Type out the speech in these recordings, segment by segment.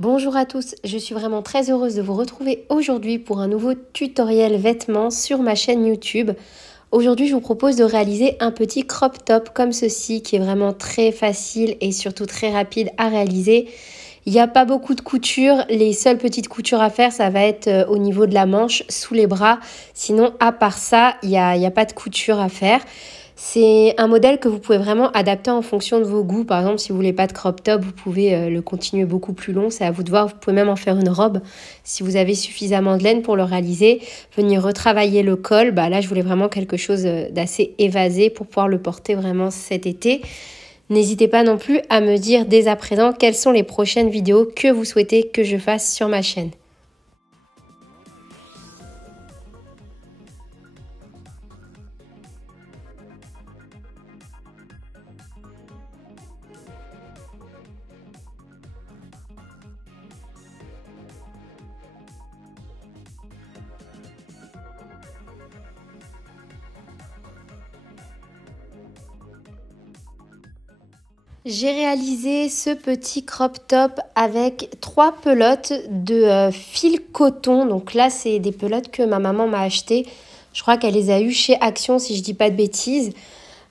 Bonjour à tous, je suis vraiment très heureuse de vous retrouver aujourd'hui pour un nouveau tutoriel vêtements sur ma chaîne YouTube. Aujourd'hui, je vous propose de réaliser un petit crop top comme ceci qui est vraiment très facile et surtout très rapide à réaliser. Il n'y a pas beaucoup de coutures, les seules petites coutures à faire, ça va être au niveau de la manche, sous les bras. Sinon, à part ça, il n'y a pas de couture à faire. C'est un modèle que vous pouvez vraiment adapter en fonction de vos goûts. Par exemple, si vous voulez pas de crop top, vous pouvez le continuer beaucoup plus long. C'est à vous de voir. Vous pouvez même en faire une robe si vous avez suffisamment de laine pour le réaliser. Venir retravailler le col. Là, je voulais vraiment quelque chose d'assez évasé pour pouvoir le porter vraiment cet été. N'hésitez pas non plus à me dire dès à présent quelles sont les prochaines vidéos que vous souhaitez que je fasse sur ma chaîne. J'ai réalisé ce petit crop top avec 3 pelotes de fil coton. Donc là, c'est des pelotes que ma maman m'a achetées. Je crois qu'elle les a eues chez Action, si je dis pas de bêtises.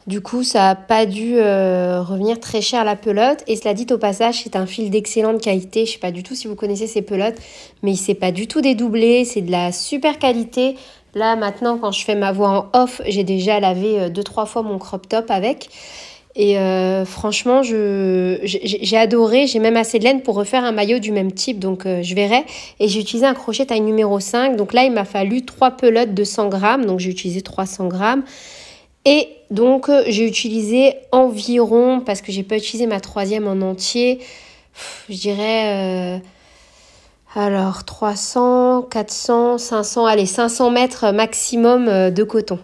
Du coup, ça n'a pas dû revenir très cher la pelote. Et cela dit au passage, c'est un fil d'excellente qualité. Je ne sais pas du tout si vous connaissez ces pelotes, mais il ne s'est pas du tout dédoublé. C'est de la super qualité. Là, maintenant, quand je fais ma voix en off, j'ai déjà lavé 2-3 fois mon crop top avec. Et franchement, j'ai adoré. J'ai même assez de laine pour refaire un maillot du même type. Donc, je verrai. Et j'ai utilisé un crochet taille numéro 5. Donc là, il m'a fallu 3 pelotes de 100 grammes. Donc, j'ai utilisé 300 grammes. Et donc, j'ai utilisé environ, parce que j'ai pas utilisé ma troisième en entier, je dirais, alors 300, 400, 500, allez, 500 mètres maximum de coton.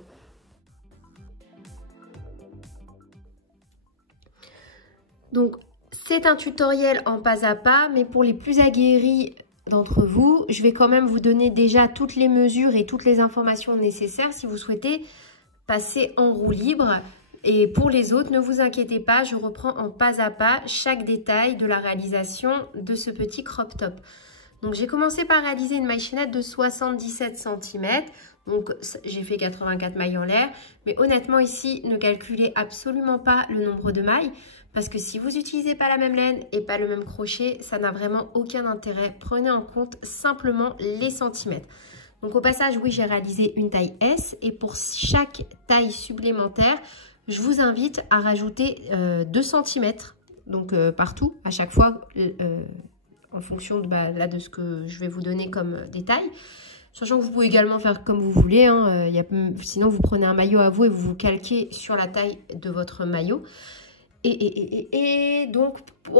Donc, c'est un tutoriel en pas à pas, mais pour les plus aguerris d'entre vous, je vais quand même vous donner déjà toutes les mesures et toutes les informations nécessaires si vous souhaitez passer en roue libre. Et pour les autres, ne vous inquiétez pas, je reprends en pas à pas chaque détail de la réalisation de ce petit crop top. Donc j'ai commencé par réaliser une maille chaînette de 77 cm. Donc j'ai fait 84 mailles en l'air. Mais honnêtement ici, ne calculez absolument pas le nombre de mailles. Parce que si vous n'utilisez pas la même laine et pas le même crochet, ça n'a vraiment aucun intérêt. Prenez en compte simplement les centimètres. Donc au passage, oui, j'ai réalisé une taille S. Et pour chaque taille supplémentaire, je vous invite à rajouter 2 cm. Donc partout, à chaque fois, en fonction de, de ce que je vais vous donner comme détail. Sachant que vous pouvez également faire comme vous voulez. Sinon, vous prenez un maillot à vous et vous vous calquez sur la taille de votre maillot. Et donc,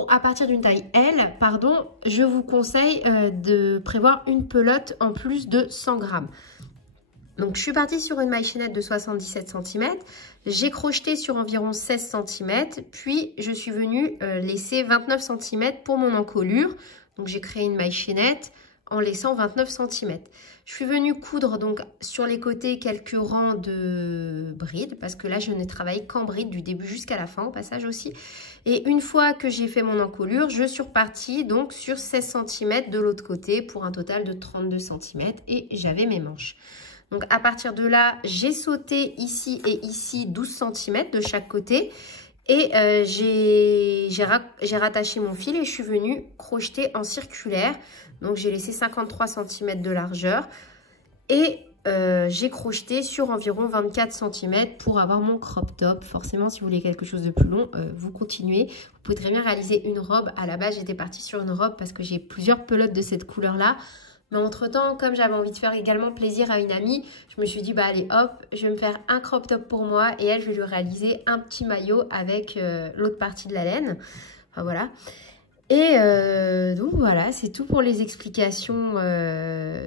à partir d'une taille L, pardon, je vous conseille de prévoir une pelote en plus de 100 grammes. Donc, je suis partie sur une maille chaînette de 77 cm. J'ai crocheté sur environ 16 cm. Puis, je suis venue laisser 29 cm pour mon encolure. Donc, j'ai créé une maille chaînette en laissant 29 cm. Je suis venue coudre donc sur les côtés quelques rangs de brides parce que là, je n'ai travaillé qu'en brides du début jusqu'à la fin au passage aussi. Et une fois que j'ai fait mon encolure, je suis repartie donc sur 16 cm de l'autre côté pour un total de 32 cm et j'avais mes manches. Donc à partir de là, j'ai sauté ici et ici 12 cm de chaque côté. Et j'ai rattaché mon fil et je suis venue crocheter en circulaire. Donc, j'ai laissé 53 cm de largeur. Et j'ai crocheté sur environ 24 cm pour avoir mon crop top. Forcément, si vous voulez quelque chose de plus long, vous continuez. Vous pouvez très bien réaliser une robe. À la base, j'étais partie sur une robe parce que j'ai plusieurs pelotes de cette couleur-là. Mais entre-temps, comme j'avais envie de faire également plaisir à une amie, je me suis dit, allez hop, je vais me faire un crop top pour moi. Et elle, je vais lui réaliser un petit maillot avec l'autre partie de la laine. Enfin, voilà. Et donc voilà, c'est tout pour les explications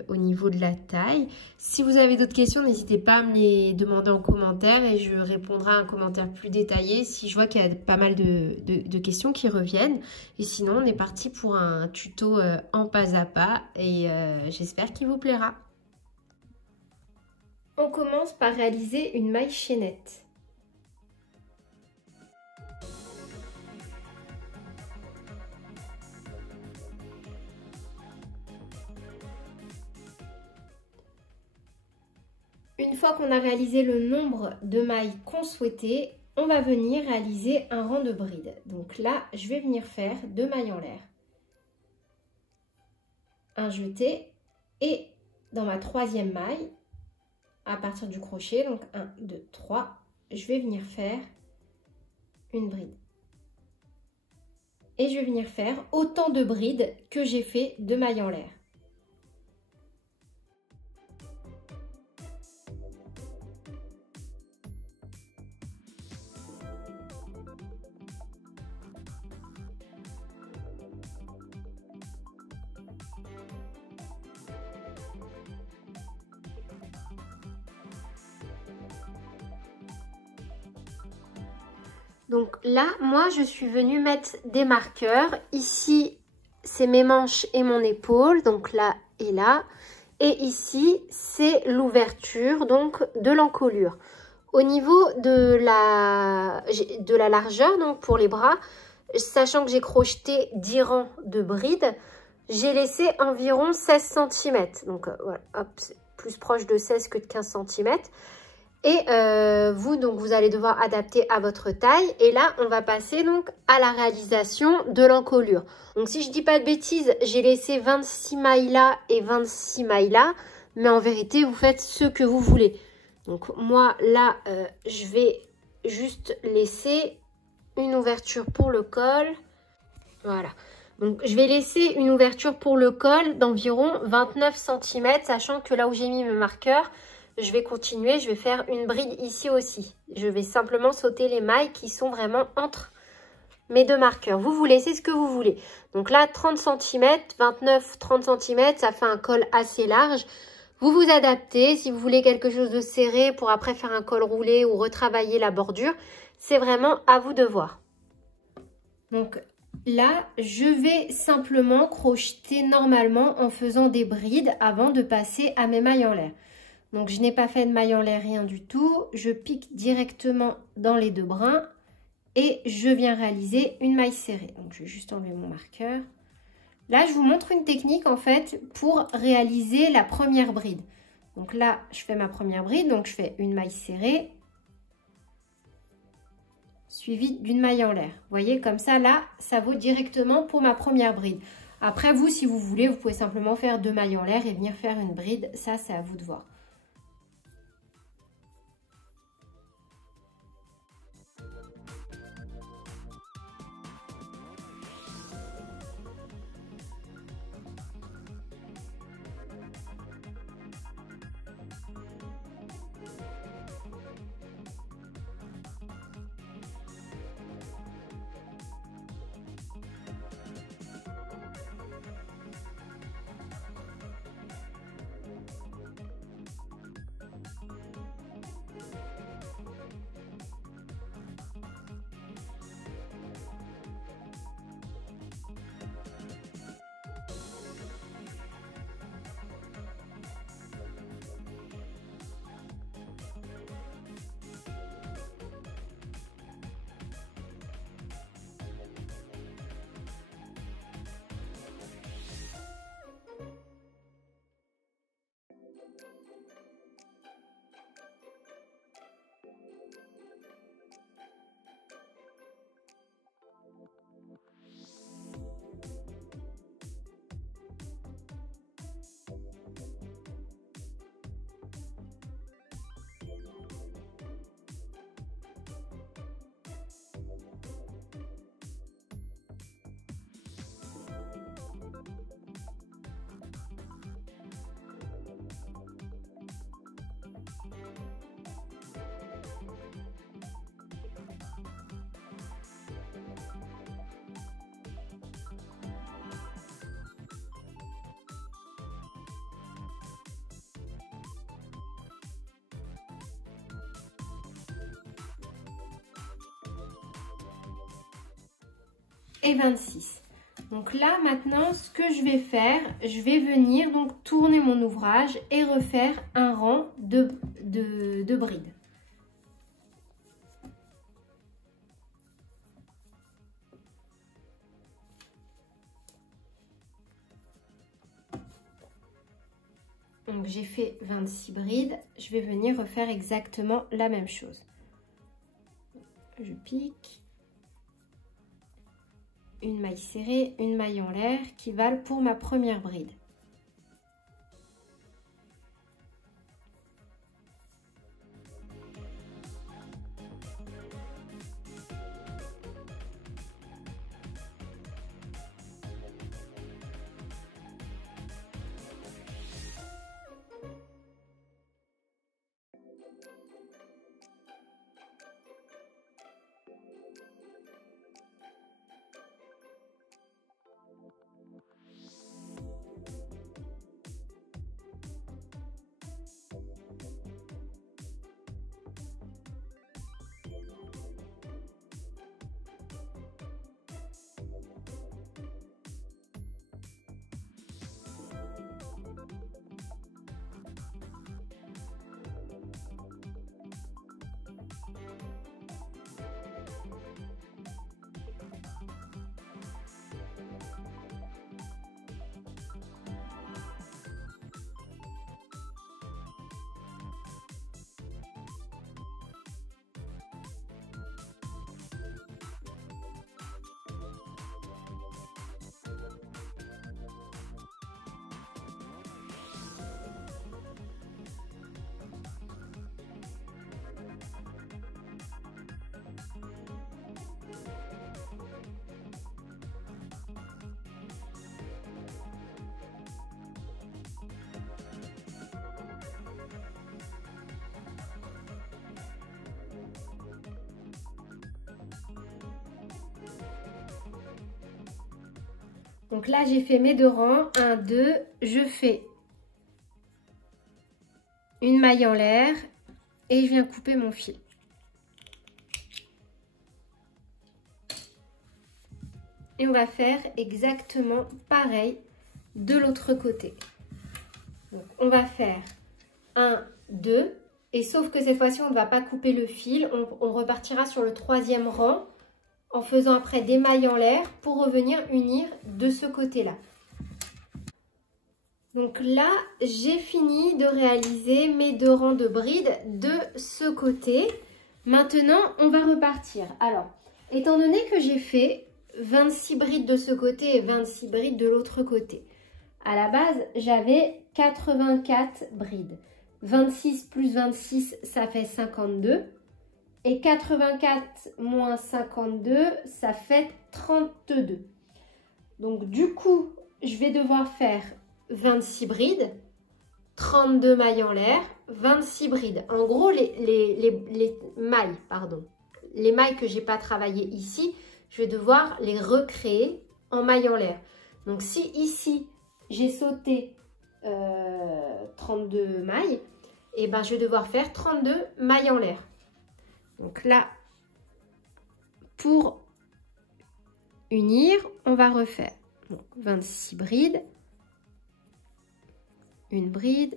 au niveau de la taille. Si vous avez d'autres questions, n'hésitez pas à me les demander en commentaire et je répondrai à un commentaire plus détaillé si je vois qu'il y a pas mal de questions qui reviennent. Et sinon, on est parti pour un tuto en pas à pas et j'espère qu'il vous plaira. On commence par réaliser une maille chaînette. une fois qu'on a réalisé le nombre de mailles qu'on souhaitait, on va venir réaliser un rang de bride. Donc là, je vais venir faire 2 mailles en l'air, un jeté et dans ma troisième maille, à partir du crochet, donc 1, 2, 3, je vais venir faire une bride. Et je vais venir faire autant de brides que j'ai fait de mailles en l'air. Donc là, moi, je suis venue mettre des marqueurs. Ici, c'est mes manches et mon épaule, donc là et là. Et ici, c'est l'ouverture, donc de l'encolure. Au niveau de la largeur, donc pour les bras, sachant que j'ai crocheté 10 rangs de brides, j'ai laissé environ 16 cm. Donc voilà, hop, c'est plus proche de 16 que de 15 cm. Et vous allez devoir adapter à votre taille. Et là, on va passer donc à la réalisation de l'encolure. Donc, si je dis pas de bêtises, j'ai laissé 26 mailles là et 26 mailles là. Mais en vérité, vous faites ce que vous voulez. Donc, moi, là, je vais juste laisser une ouverture pour le col. Voilà. Donc, je vais laisser une ouverture pour le col d'environ 29 cm, sachant que là où j'ai mis mes marqueurs, je vais continuer, je vais faire une bride ici aussi. Je vais simplement sauter les mailles qui sont vraiment entre mes deux marqueurs. Vous laissez ce que vous voulez. Donc là, 30 cm, 29-30 cm, ça fait un col assez large. Vous vous adaptez. Si vous voulez quelque chose de serré pour après faire un col roulé ou retravailler la bordure, c'est vraiment à vous de voir. Donc là, je vais simplement crocheter normalement en faisant des brides avant de passer à mes mailles en l'air. Donc, je n'ai pas fait de maille en l'air, rien du tout. Je pique directement dans les deux brins et je viens réaliser une maille serrée. Donc, je vais juste enlever mon marqueur. Là, je vous montre une technique en fait pour réaliser la première bride. Donc là, je fais ma première bride. Donc, je fais une maille serrée suivie d'une maille en l'air. Vous voyez, comme ça, là, ça vaut directement pour ma première bride. Après, vous, si vous voulez, vous pouvez simplement faire 2 mailles en l'air et venir faire une bride. Ça, c'est à vous de voir. Et 26. Donc là, maintenant, ce que je vais faire, je vais venir donc tourner mon ouvrage et refaire un rang de brides. Donc j'ai fait 26 brides, je vais venir refaire exactement la même chose. Je pique, une maille serrée, une maille en l'air qui valent pour ma première bride. Donc là, j'ai fait mes 2 rangs. 1, 2, je fais une maille en l'air et je viens couper mon fil. Et on va faire exactement pareil de l'autre côté. Donc on va faire 1, 2 et sauf que cette fois-ci, on ne va pas couper le fil. On repartira sur le 3e rang en faisant après des mailles en l'air pour revenir unir de ce côté-là. Donc là, j'ai fini de réaliser mes 2 rangs de brides de ce côté. Maintenant, on va repartir. Alors, étant donné que j'ai fait 26 brides de ce côté et 26 brides de l'autre côté, à la base, j'avais 84 brides. 26 plus 26, ça fait 52. Et 84 moins 52, ça fait 32. Donc du coup, je vais devoir faire 26 brides, 32 mailles en l'air, 26 brides. En gros, les mailles, pardon, les mailles que j'ai pas travaillées ici, je vais devoir les recréer en mailles en l'air. Donc si ici, j'ai sauté 32 mailles, et ben je vais devoir faire 32 mailles en l'air. Donc là, pour unir, on va refaire donc 26 brides, une bride,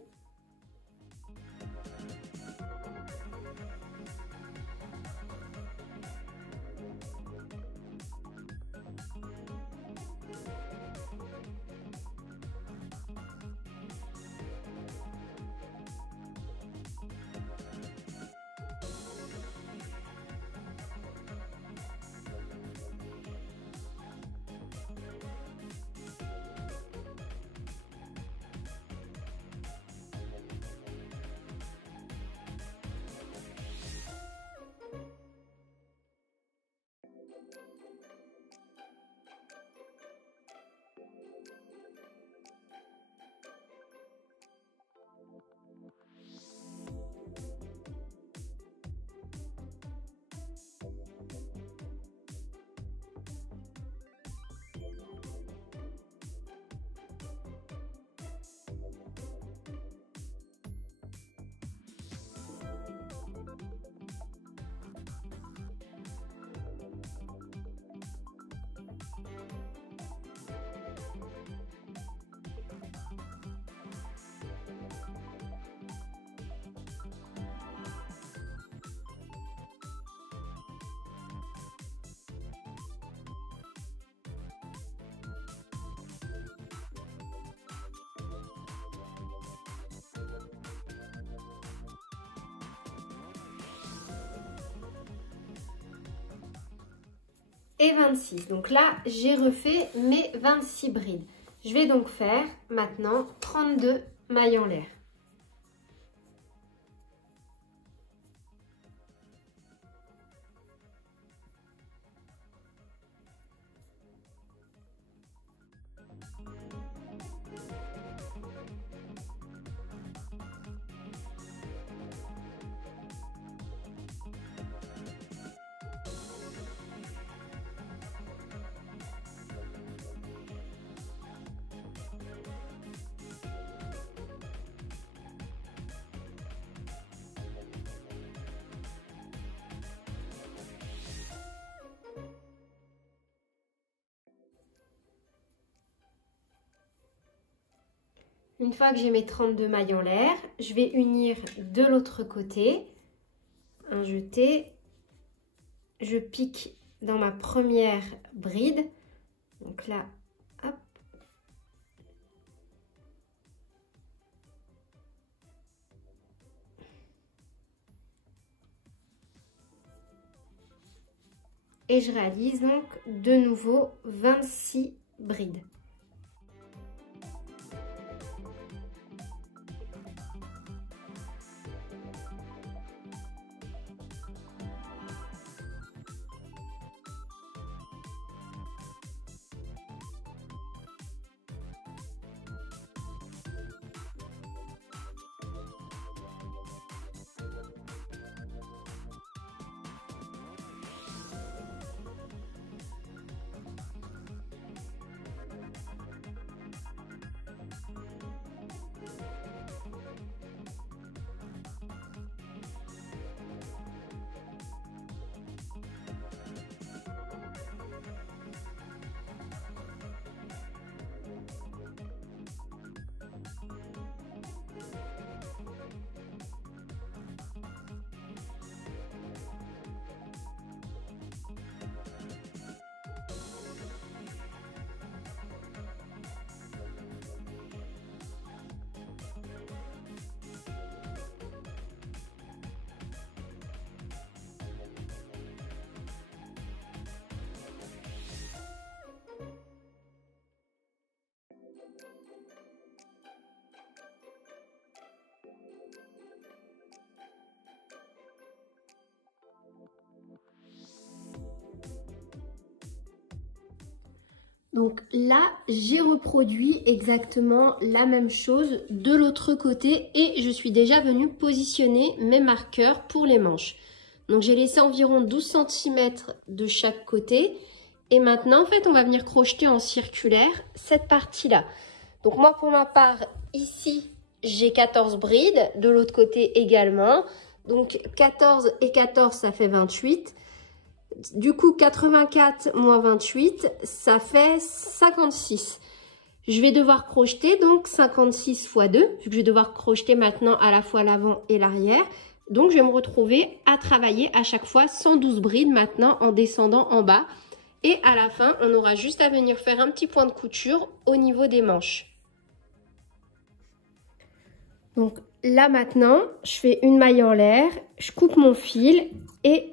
et 26. Donc là, j'ai refait mes 26 brides. Je vais donc faire maintenant 32 mailles en l'air. Une fois que j'ai mes 32 mailles en l'air, je vais unir de l'autre côté, un jeté, je pique dans ma première bride, donc là, hop, et je réalise donc de nouveau 26 brides. Donc là, j'ai reproduit exactement la même chose de l'autre côté et je suis déjà venue positionner mes marqueurs pour les manches. Donc j'ai laissé environ 12 cm de chaque côté et maintenant en fait on va venir crocheter en circulaire cette partie-là. Donc moi pour ma part ici j'ai 14 brides, de l'autre côté également. Donc 14 et 14 ça fait 28. Du coup, 84 moins 28, ça fait 56. Je vais devoir crocheter donc 56 x 2, vu que je vais devoir crocheter maintenant à la fois l'avant et l'arrière. Donc, je vais me retrouver à travailler à chaque fois 112 brides maintenant en descendant en bas. Et à la fin, on aura juste à venir faire un petit point de couture au niveau des manches. Donc là maintenant, je fais une maille en l'air, je coupe mon fil et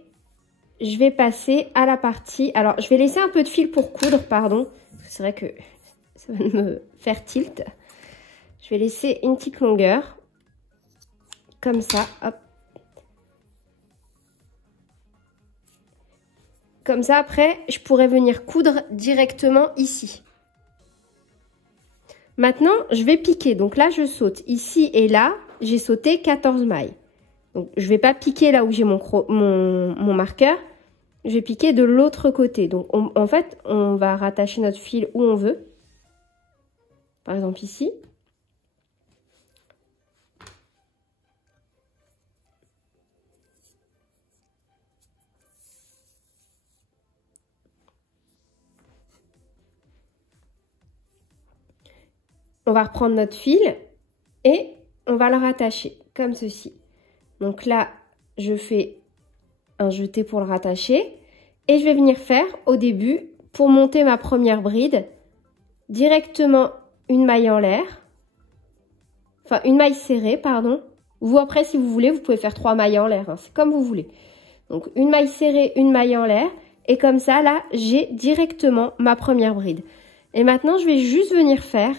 je vais passer à la partie... Alors, je vais laisser un peu de fil pour coudre, pardon. C'est vrai que ça va me faire tilt. Je vais laisser une petite longueur. Comme ça, hop. Comme ça, après, je pourrais venir coudre directement ici. Maintenant, je vais piquer. Donc là, je saute. Ici et là, j'ai sauté 14 mailles. Donc, je ne vais pas piquer là où j'ai mon marqueur. Je vais piquer de l'autre côté. Donc, en fait, on va rattacher notre fil où on veut. Par exemple, ici. On va reprendre notre fil et on va le rattacher comme ceci. Donc là, je fais un jeté pour le rattacher et je vais venir faire au début, pour monter ma première bride, directement une maille en l'air, enfin une maille serrée, pardon. Vous après, si vous voulez, vous pouvez faire 3 mailles en l'air, hein, c'est comme vous voulez. Donc une maille serrée, une maille en l'air Et comme ça, là, j'ai directement ma première bride. Et maintenant, je vais juste venir faire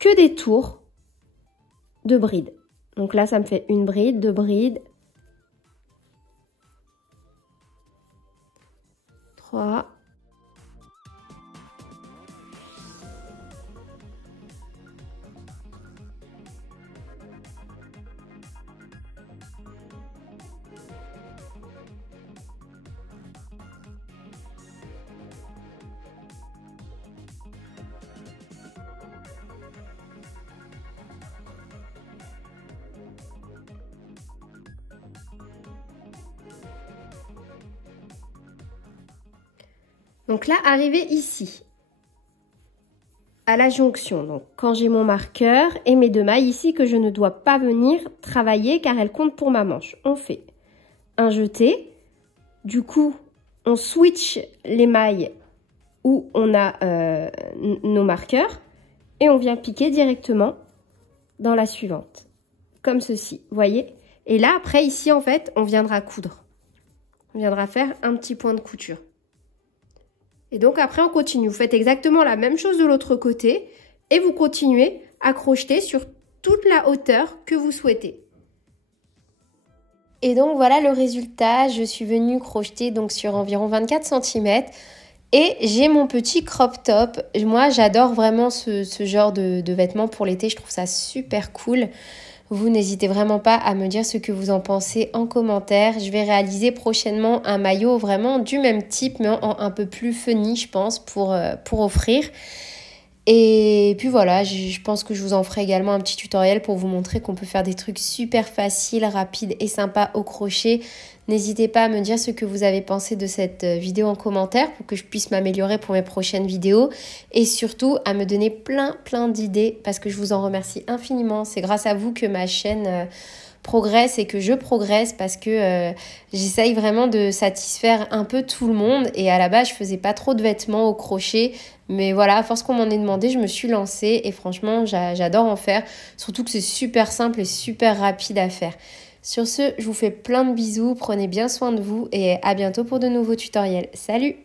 que des tours de bride. Donc là, ça me fait une bride, 2 brides, 3. Donc là, arrivé ici, à la jonction, donc quand j'ai mon marqueur et mes 2 mailles ici que je ne dois pas venir travailler car elles comptent pour ma manche. On fait un jeté, du coup on switch les mailles où on a nos marqueurs et on vient piquer directement dans la suivante, comme ceci, vous voyez. Et là après ici en fait on viendra coudre, on viendra faire un petit point de couture. Et donc après on continue, vous faites exactement la même chose de l'autre côté et vous continuez à crocheter sur toute la hauteur que vous souhaitez. Et donc voilà le résultat, je suis venue crocheter donc sur environ 24 cm et j'ai mon petit crop top. Moi j'adore vraiment ce genre de vêtements pour l'été, je trouve ça super cool. Vous n'hésitez vraiment pas à me dire ce que vous en pensez en commentaire. Je vais réaliser prochainement un maillot vraiment du même type, mais un peu plus funny, je pense, pour offrir. Et puis voilà, je pense que je vous en ferai également un petit tutoriel pour vous montrer qu'on peut faire des trucs super faciles, rapides et sympas au crochet. N'hésitez pas à me dire ce que vous avez pensé de cette vidéo en commentaire pour que je puisse m'améliorer pour mes prochaines vidéos. Et surtout à me donner plein d'idées parce que je vous en remercie infiniment. C'est grâce à vous que ma chaîne progresse et que je progresse parce que j'essaye vraiment de satisfaire un peu tout le monde. Et à la base, je faisais pas trop de vêtements au crochet. Mais voilà, à force qu'on m'en ait demandé, je me suis lancée et franchement, j'adore en faire. Surtout que c'est super simple et super rapide à faire. Sur ce, je vous fais plein de bisous, prenez bien soin de vous et à bientôt pour de nouveaux tutoriels. Salut!